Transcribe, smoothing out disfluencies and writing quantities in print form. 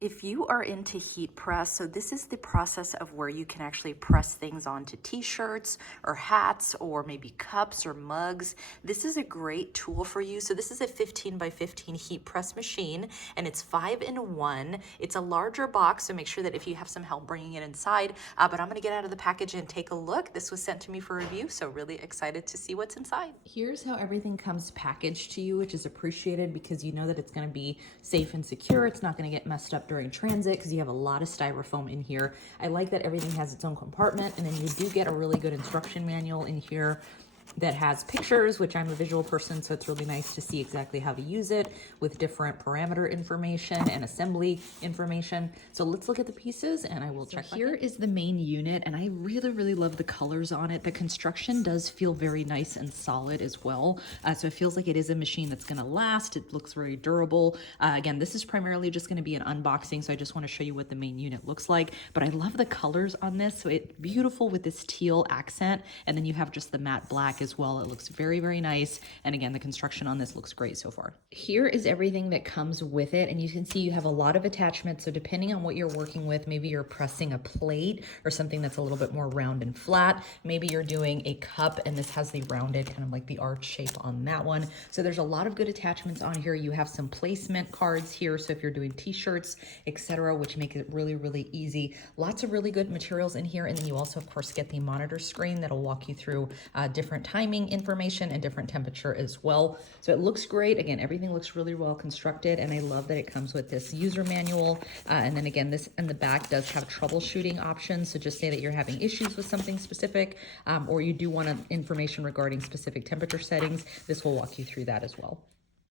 If you are into heat press, so this is the process of where you can actually press things onto t-shirts or hats or maybe cups or mugs. This is a great tool for you. So this is a 15 by 15 heat press machine, and it's 5-in-1. It's a larger box, so make sure that if you have some help bringing it inside, but I'm gonna get out of the package and take a look. This was sent to me for review, so really excited to see what's inside. Here's how everything comes packaged to you, which is appreciated because you know that it's gonna be safe and secure. It's not gonna get messed up during transit because you have a lot of styrofoam in here. I like that everything has its own compartment, and then you do get a really good instruction manual in here that has pictures, which I'm a visual person, so it's really nice to see exactly how to use it with different parameter information and assembly information. So let's look at the pieces and I will check. Here is the main unit, and I really love the colors on it. The construction does feel very nice and solid as well. So it feels like it is a machine that's gonna last. It looks very durable. Again, this is primarily just gonna be an unboxing, so I just wanna show you what the main unit looks like. But I love the colors on this. So it's beautiful with this teal accent, and then you have just the matte black as well. It looks very nice. And again, the construction on this looks great so far. Here is everything that comes with it. And you can see you have a lot of attachments. So depending on what you're working with, maybe you're pressing a plate or something that's a little bit more round and flat. Maybe you're doing a cup and this has the rounded kind of like the arch shape on that one. So there's a lot of good attachments on here. You have some placement cards here. So if you're doing t-shirts, etc., which make it really easy. Lots of really good materials in here. And then you also, of course, get the monitor screen that'll walk you through different timing information and different temperature as well. So it looks great. Again, everything looks really well constructed, and I love that it comes with this user manual. And then again, this in the back does have troubleshooting options. So just say that you're having issues with something specific, or you do want information regarding specific temperature settings. This will walk you through that as well.